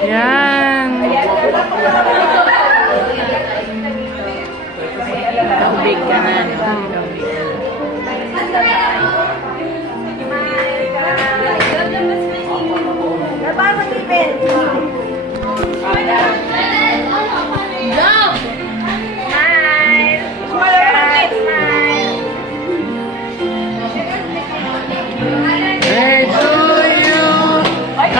Yan. Kaubig ka na. Nabasa tipin.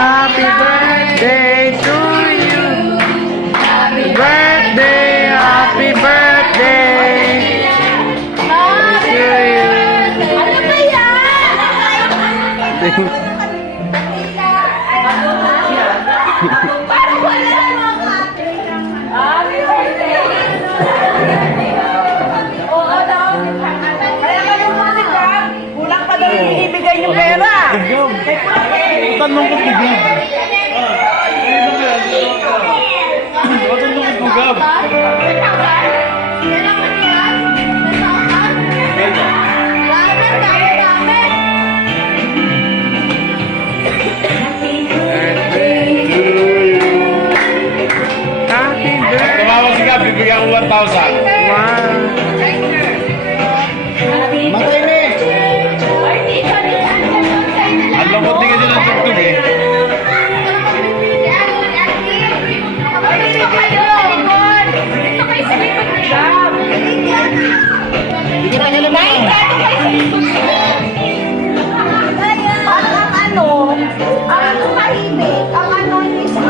Happy birthday to you. Happy birthday, happy birthday to you. Ano ba yan? Parang wala naman ka. Happy birthday. Oo daw. Kaya kayo mga ka, kulang pa daw yung ibigay niyo pera. Tanong ko bigyan. Tanong ko bigyan. Happy birthday. Tumawag si Gab, bibigyan ko 1,000. Wow. Matay ni. Ang lungkot din kasi ng tugtog eh. Hindi ka na naman. Ang tahimik, ang ano, hindi sa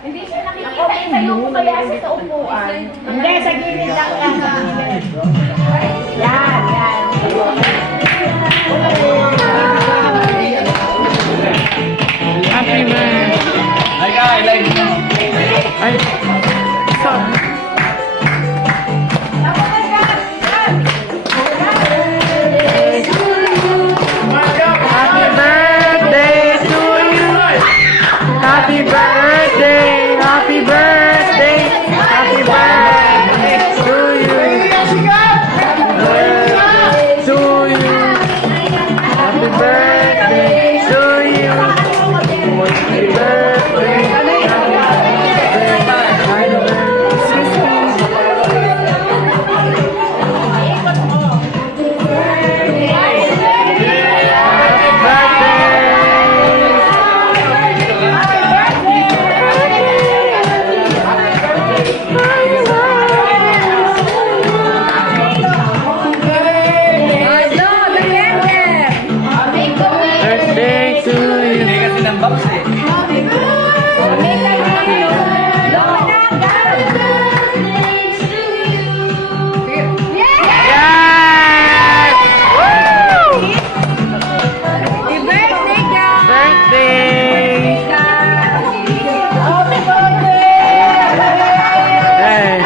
Hindi siya nakikita, itayo ko kaya sa upuan. Hindi, sa gilid lang yan. Yan, yan. Happy birthday. Ay ka, I like you. Ay, sorry. Happy birthday to you. Happy birthday, happy birthday, happy birthday to you. To you. Happy birthday to you. Happy birthday. Birthday to you. Hindi kasi ng box eh. Yes! Woo! Birthday! Hey.